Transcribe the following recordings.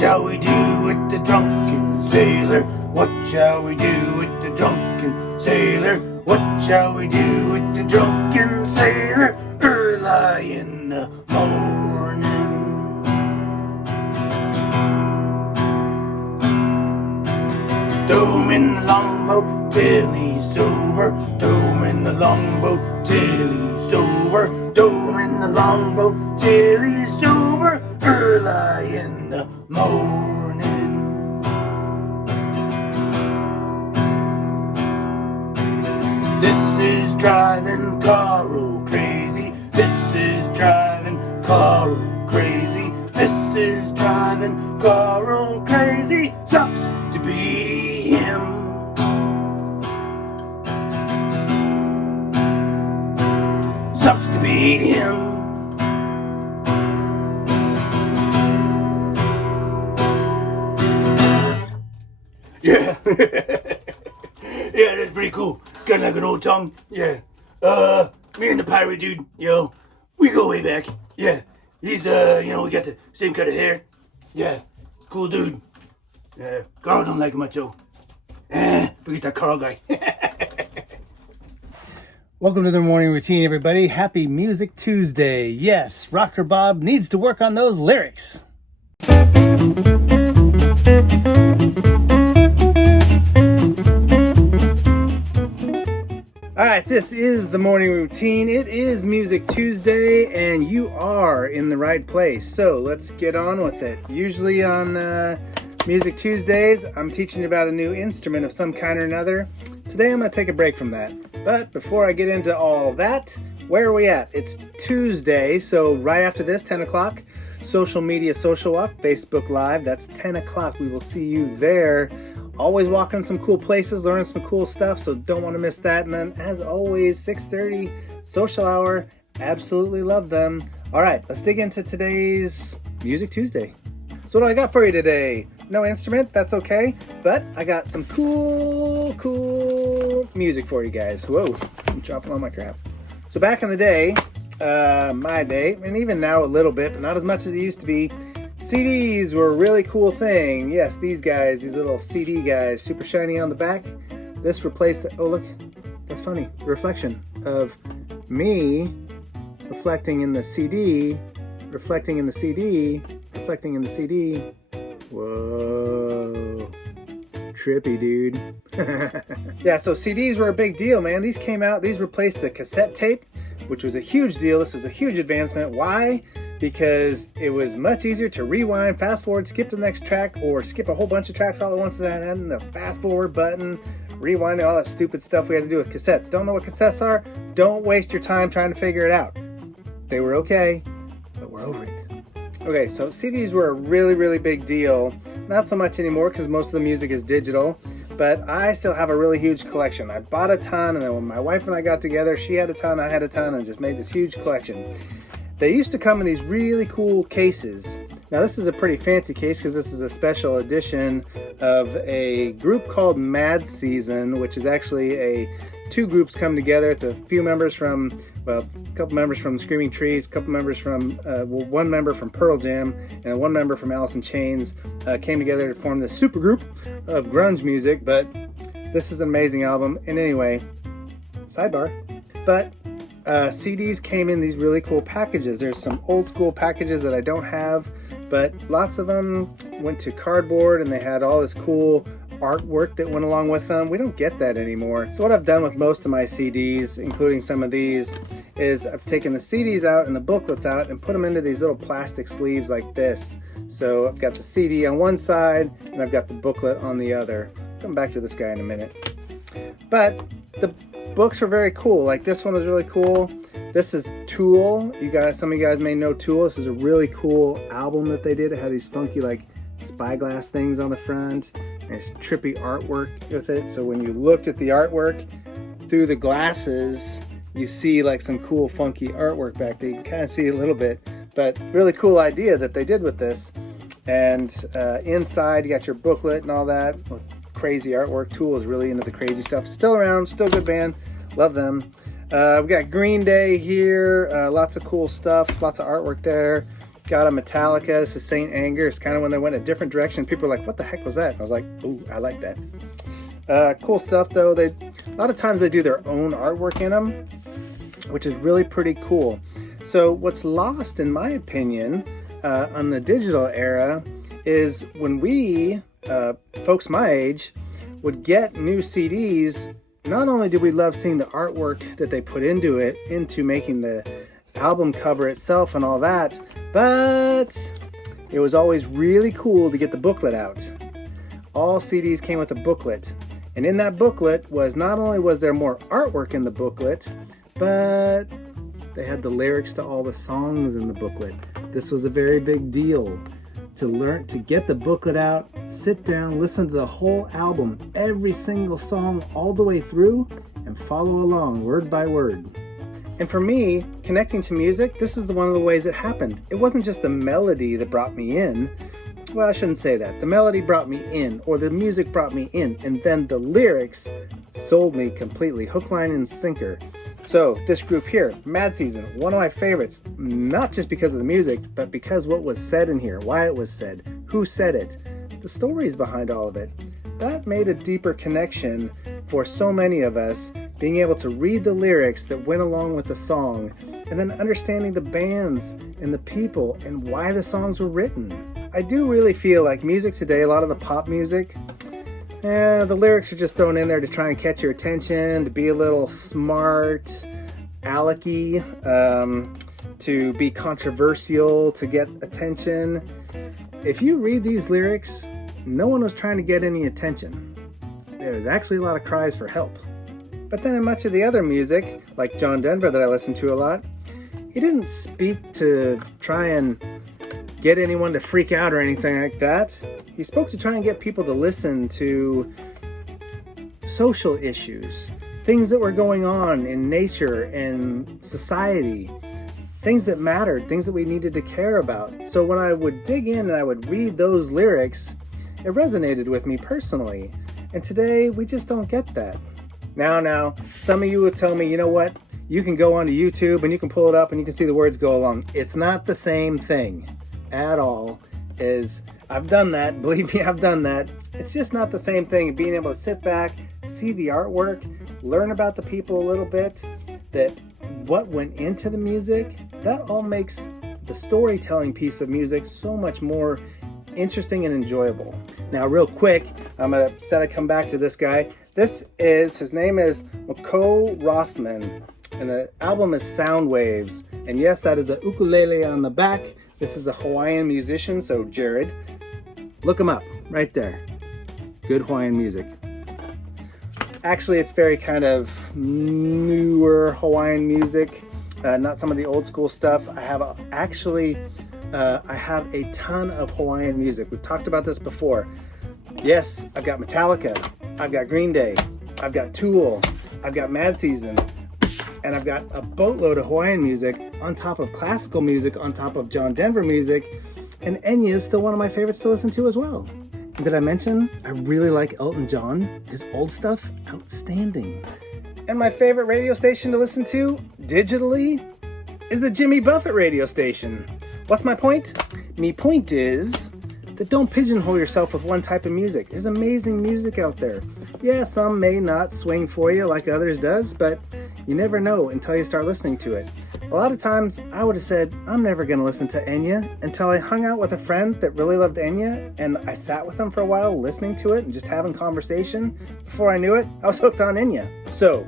shall we do with the drunken sailor? What shall we do with the drunken sailor? What shall we do with the drunken sailor? Early in the morning. Throw him in the longboat till he's sober. Throw him in the longboat till he's sober. Throw him in the longboat till he's sober. Early in the morning. This is driving Carl crazy. This is driving Carl crazy. This is driving Carl crazy. Sucks to be him. Sucks to be him. Yeah. Yeah, that's pretty cool. Got like an old tongue. Yeah. Me and the pirate dude, we go way back. Yeah. He's, we got the same kind of hair. Yeah. Cool dude. Yeah. Carl don't like him much, though. Forget that Carl guy. Welcome to the morning routine, everybody. Happy Music Tuesday. Yes, Rocker Bob needs to work on those lyrics. All right, this is the morning routine. It is Music Tuesday, and you are in the right place. So let's get on with it. Usually on Music Tuesdays, I'm teaching you about a new instrument of some kind or another. Today, I'm going to take a break from that. But before I get into all that, where are we at? It's Tuesday, so right after this, 10 o'clock, Social Media Social Walk, Facebook Live. That's 10 o'clock. We will see you there. Always walking some cool places, learning some cool stuff, so don't want to miss that. And then, as always, 6:30, Social Hour. Absolutely love them. All right, let's dig into today's Music Tuesday. So what do I got for you today? No instrument, that's okay. But I got some cool music for you guys. Whoa, I'm dropping all my crap. So back in the day, my day, and even now a little bit, but not as much as it used to be, CDs were a really cool thing. Yes, these guys, these little CD guys, super shiny on the back. This replaced the, oh look, that's funny. The reflection of me reflecting in the CD, reflecting in the CD, reflecting in the CD. Whoa, trippy, dude. Yeah, so CDs were a big deal, man. These came out, these replaced the cassette tape, which was a huge deal. This was a huge advancement. Why? Because it was much easier to rewind, fast forward, skip to the next track, or skip a whole bunch of tracks all at once and then the fast forward button, rewinding, all that stupid stuff we had to do with cassettes. Don't know what cassettes are? Don't waste your time trying to figure it out. They were okay, but we're over it. Okay, so CDs were a really big deal. Not so much anymore because most of the music is digital, but I still have a really huge collection. I bought a ton, and then when my wife and I got together, she had a ton, I had a ton, and just made this huge collection. They used to come in these really cool cases. Now this is a pretty fancy case because this is a special edition of a group called Mad Season, which is actually two groups come together. It's a few members from, a couple members from Screaming Trees, a couple members from, one member from Pearl Jam, and one member from Alice in Chains came together to form this super group of grunge music. But this is an amazing album. And anyway, sidebar, but CDs came in these really cool packages. There's some old school packages that I don't have, but lots of them went to cardboard and they had all this cool artwork that went along with them. We don't get that anymore. So what I've done with most of my CDs, including some of these, is I've taken the CDs out and the booklets out and put them into these little plastic sleeves like this. So I've got the CD on one side and I've got the booklet on the other. Come back to this guy in a minute. But the books are very cool. Like this one is really cool. This is Tool. You guys, some of you guys may know Tool. This is a really cool album that they did. It had these funky like spyglass things on the front. And it's trippy artwork with it. So when you looked at the artwork through the glasses, you see like some cool funky artwork back there. You can kind of see a little bit, but really cool idea that they did with this. And inside you got your booklet and all that with crazy artwork. Tool is really into the crazy stuff. Still around, still a good band. Love them. We got Green Day here. Lots of cool stuff. Lots of artwork there. got a Metallica. This is Saint Anger. It's kind of when they went a different direction. People were like, what the heck was that? And I was like, ooh, I like that. Cool stuff though. A lot of times they do their own artwork in them, which is really pretty cool. So what's lost, in my opinion, on the digital era is when we, folks my age, would get new CDs, not only did we love seeing the artwork that they put into making the album cover itself and all that, but it was always really cool to get the booklet out. All CDs came with a booklet, and in that booklet was not only was there more artwork in the booklet, but they had the lyrics to all the songs in the booklet. This was a very big deal to get the booklet out, sit down, listen to the whole album, every single song all the way through, and follow along word by word. And for me, connecting to music, this is one of the ways it happened. It wasn't just the melody that brought me in. Well, I shouldn't say that. The melody brought me in, or the music brought me in, and then the lyrics sold me completely, hook, line, and sinker. So this group here, Mad Season, one of my favorites, not just because of the music, but because what was said in here, why it was said, who said it, the stories behind all of it. That made a deeper connection for so many of us, being able to read the lyrics that went along with the song, and then understanding the bands and the people and why the songs were written. I do really feel like music today, a lot of the pop music, the lyrics are just thrown in there to try and catch your attention, to be a little smart, alecky, to be controversial, to get attention. If you read these lyrics, no one was trying to get any attention. There was actually a lot of cries for help. But then in much of the other music, like John Denver that I listen to a lot, he didn't speak to try and get anyone to freak out or anything like that. He spoke to try and get people to listen to social issues, things that were going on in nature and society, things that mattered, things that we needed to care about. So when I would dig in and I would read those lyrics, it resonated with me personally. And today we just don't get that. Now, some of you will tell me, you know what? You can go onto YouTube and you can pull it up and you can see the words go along. It's not the same thing at all. I've done that, believe me, I've done that. It's just not the same thing. Being able to sit back, see the artwork, learn about the people a little bit, that what went into the music, that all makes the storytelling piece of music so much more interesting and enjoyable. Now, real quick, I'm gonna come back to this guy. His name is Mako Rothman, and the album is Sound Waves. And yes, that is a ukulele on the back. This is a Hawaiian musician, so Jared, look him up right there. Good Hawaiian music. Actually, it's very kind of newer Hawaiian music, not some of the old school stuff. I have a ton of Hawaiian music. We've talked about this before. Yes, I've got Metallica, I've got Green Day, I've got Tool, I've got Mad Season, and I've got a boatload of Hawaiian music on top of classical music, on top of John Denver music, and Enya is still one of my favorites to listen to as well. And did I mention I really like Elton John? His old stuff, outstanding. And my favorite radio station to listen to, digitally, is the Jimmy Buffett radio station. What's my point? Me point is that don't pigeonhole yourself with one type of music. There's amazing music out there. Yeah, some may not swing for you like others does, but you never know until you start listening to it. A lot of times I would have said, I'm never going to listen to Enya until I hung out with a friend that really loved Enya, and I sat with them for a while listening to it and just having conversation. Before I knew it, I was hooked on Enya. So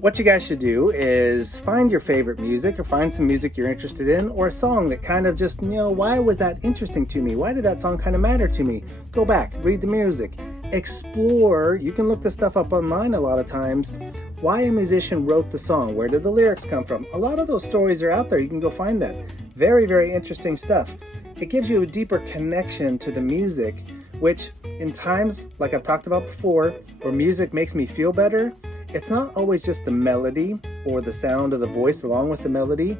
what you guys should do is find your favorite music, or find some music you're interested in, or a song that kind of just, why was that interesting to me? Why did that song kind of matter to me? Go back, read the music, explore. You can look this stuff up online a lot of times. Why a musician wrote the song, where did the lyrics come from? A lot of those stories are out there. You can go find that. Very, very interesting stuff. It gives you a deeper connection to the music, which in times, like I've talked about before, where music makes me feel better, it's not always just the melody or the sound of the voice along with the melody,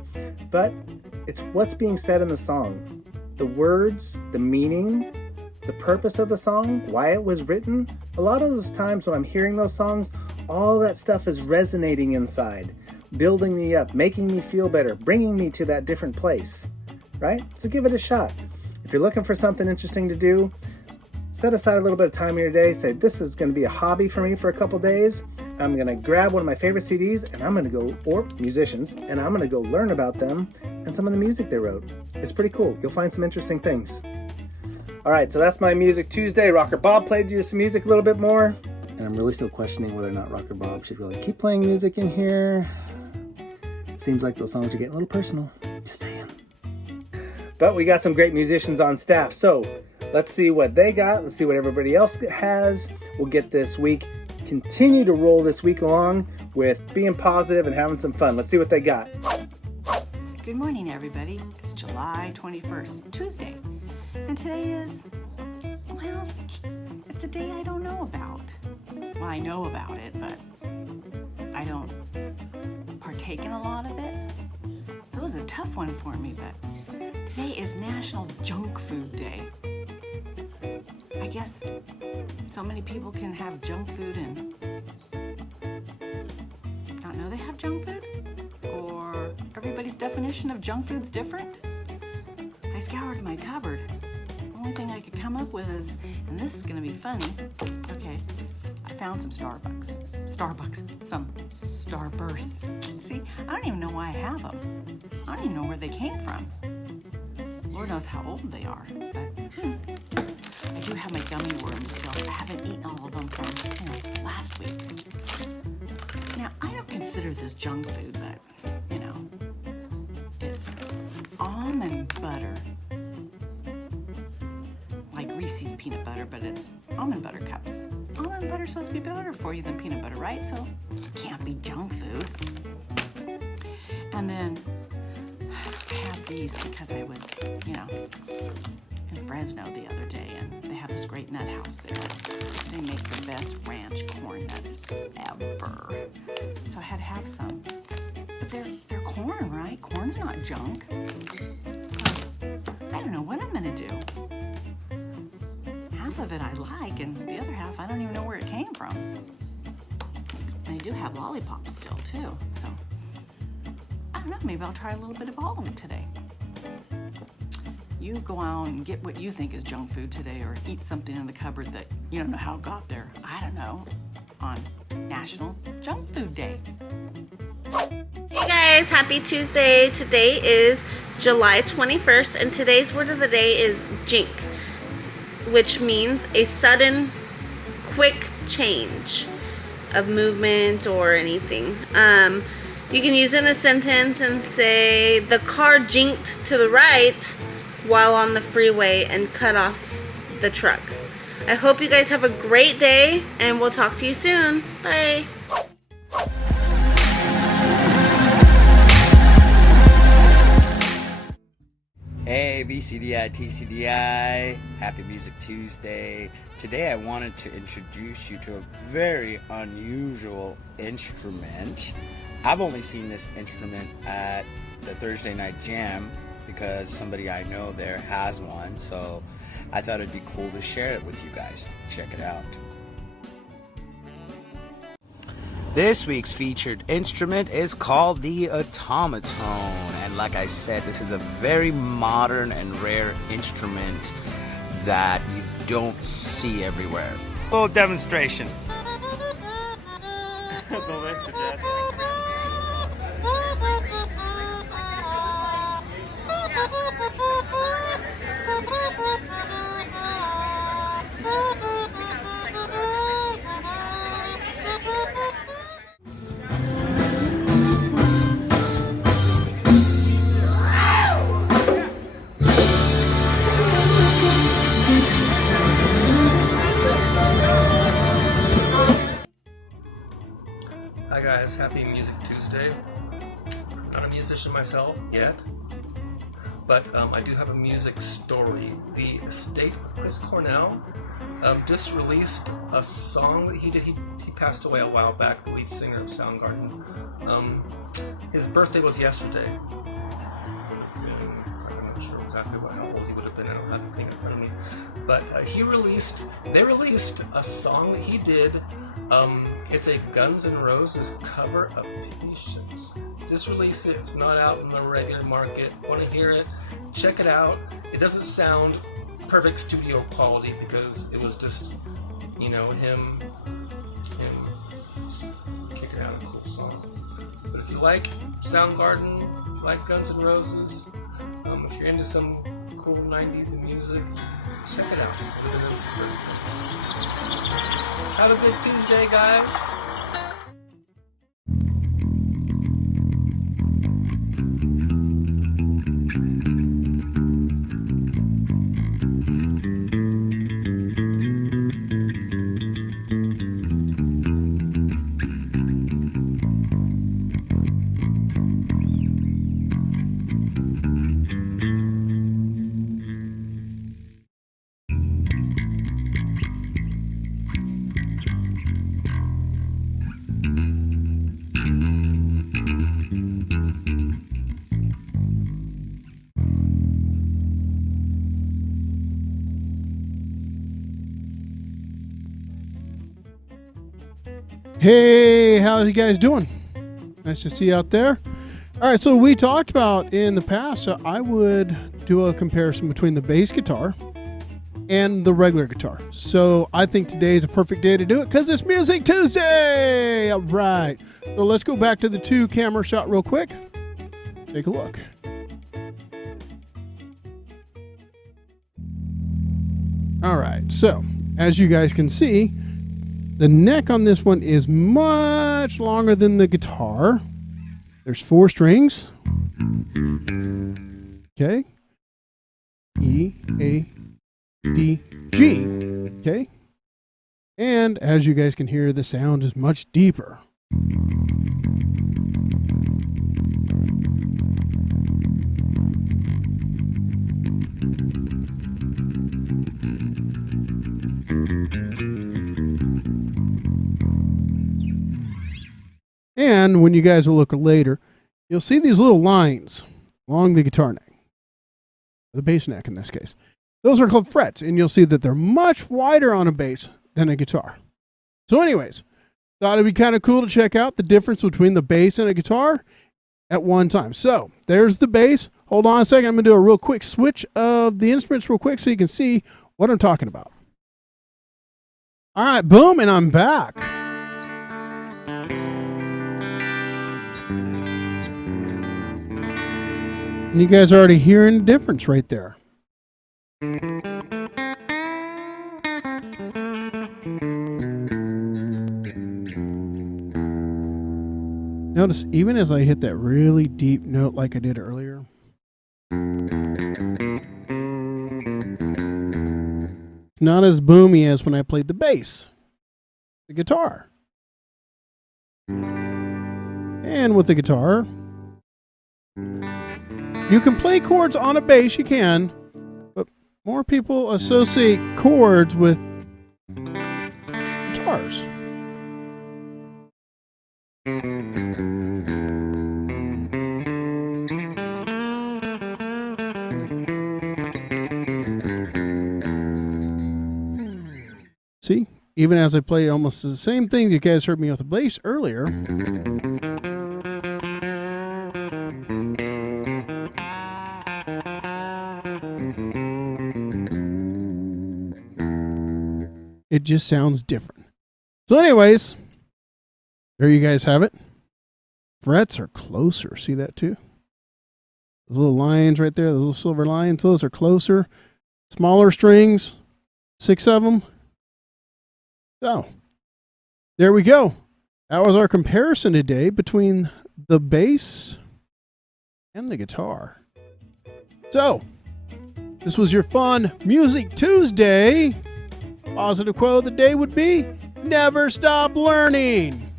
but it's what's being said in the song. The words, the meaning, the purpose of the song, why it was written. A lot of those times when I'm hearing those songs, all that stuff is resonating inside, building me up, making me feel better, bringing me to that different place. right? So give it a shot. If you're looking for something interesting to do, set aside a little bit of time in your day. Say, this is going to be a hobby for me for a couple days. I'm going to grab one of my favorite CDs and I'm going to go, or musicians, and I'm going to go learn about them and some of the music they wrote. It's pretty cool. You'll find some interesting things. All right, so that's my Music Tuesday. Rocker Bob played you some music a little bit more. And I'm really still questioning whether or not Rocker Bob should really keep playing music in here. Seems like those songs are getting a little personal. Just saying. But we got some great musicians on staff. So let's see what they got. Let's see what everybody else has. We'll get this week. Continue to roll this week along with being positive and having some fun. Let's see what they got. Good morning, everybody. It's July 21st, Tuesday. And today is, well, it's a day I don't know about. Well, I know about it, but I don't partake in a lot of it. So it was a tough one for me, but today is National Junk Food Day. I guess so many people can have junk food and not know they have junk food? Or everybody's definition of junk food's different? I scoured my cupboard. The only thing I could come up with is, and this is gonna be funny, okay, I found some some Starbursts. See, I don't even know why I have them. I don't even know where they came from. Lord knows how old they are, but I do have my gummy worms still. I haven't eaten all of them from last week. Now, I don't consider this junk food, but, it's almond butter. Like Reese's peanut butter, but it's almond butter cups. Almond butter's supposed to be better for you than peanut butter, right? So it can't be junk food. And then I have these because I was, in Fresno the other day, and they have this great nut house there. They make the best ranch corn nuts ever. So I had to have some. But they're corn, right? Corn's not junk. So I don't know what I'm gonna do. Half of it I like, and the other half I don't even know where it came from. And I do have lollipops still too, so I don't know, maybe I'll try a little bit of all of them today. You go out and get what you think is junk food today, or eat something in the cupboard that you don't know how it got there, I don't know, on National Junk Food Day. Hey guys, happy Tuesday. Today is July 21st, and today's word of the day is jink, which means a sudden, quick change of movement or anything. You can use it in a sentence and say, the car jinked to the right while on the freeway and cut off the truck. I hope you guys have a great day, and we'll talk to you soon. Bye. Hey, BCDI, TCDI, Happy Music Tuesday. Today I wanted to introduce you to a very unusual instrument. I've only seen this instrument at the Thursday Night Jam because somebody I know there has one, so I thought it'd be cool to share it with you guys. Check it out. This week's featured instrument is called the automaton, and like I said, this is a very modern and rare instrument that you don't see everywhere. A little demonstration. Hi guys, happy Music Tuesday. Not a musician myself yet, but I do have a music story. The estate of Chris Cornell just released a song that he did. He passed away a while back, the lead singer of Soundgarden. His birthday was yesterday. I'm not sure exactly how old he would have and I don't have the thing in front of me. But they released a song that he did. It's a Guns N' Roses cover of Patience. Just release it. It's not out in the regular market. Want to hear it? Check it out. It doesn't sound perfect studio quality because it was just, him just kicking out a cool song. But if you like Soundgarden, like Guns N' Roses, if you're into some cool 90s music, check it out. Have a good Tuesday, guys. Hey, how's you guys doing? Nice to see you out there. All right, so we talked about in the past, I would do a comparison between the bass guitar and the regular guitar. So I think today is a perfect day to do it because it's Music Tuesday. All right, so let's go back to the 2-camera shot real quick. Take a look. All right, so as you guys can see, the neck on this one is much longer than the guitar. There's 4 strings. Okay. E, A, D, G. Okay. And as you guys can hear, the sound is much deeper. And when you guys will look later, you'll see these little lines along the guitar neck, the bass neck in this case. Those are called frets, and you'll see that they're much wider on a bass than a guitar. So anyways, thought it'd be kind of cool to check out the difference between the bass and a guitar at one time. So there's the bass. Hold on a second. I'm going to do a real quick switch of the instruments real quick so you can see what I'm talking about. All right, boom, and I'm back. And you guys are already hearing the difference right there. Notice even as I hit that really deep note like I did earlier, it's not as boomy as when I played the bass, the guitar. And with the guitar, you can play chords on a bass, you can, but more people associate chords with guitars. See, even as I play almost the same thing you guys heard me with the bass earlier, it just sounds different. So anyways, there you guys have it. Frets are closer. See that too? Those little lines right there, those little silver lines, those are closer. Smaller strings, 6 of them. So, there we go. That was our comparison today between the bass and the guitar. So, this was your fun Music Tuesday. Positive quote of the day would be, never stop learning.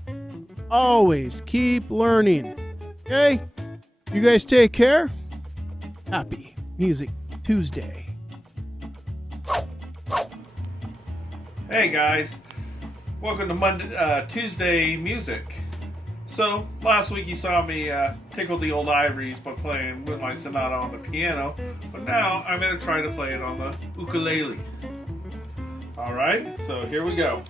Always keep learning. Okay? You guys take care. Happy Music Tuesday. Hey guys, welcome to Tuesday Music. So, last week you saw me tickle the old ivories by playing with my sonata on the piano, but now I'm going to try to play it on the ukulele. Alright, so here we go.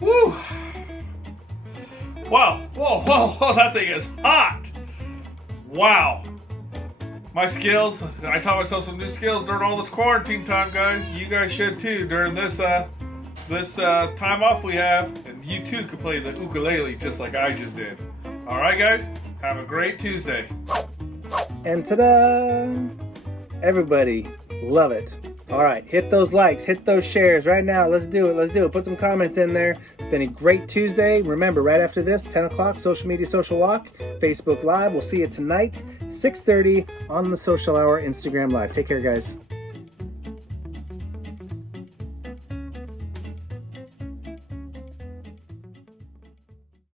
Woo! Wow, whoa, that thing is hot! Wow. My skills, I taught myself some new skills during all this quarantine time, guys. You guys should too during this time off we have, and you too could play the ukulele just like I just did. Alright guys, have a great Tuesday. And ta-da! Everybody, love it. All right, hit those likes, hit those shares right now. Let's do it. Put some comments in there. It's been a great Tuesday. Remember, right after this, 10 o'clock, Social Media Social Walk, Facebook Live. We'll see you tonight, 6:30 on the Social Hour Instagram Live. Take care, guys.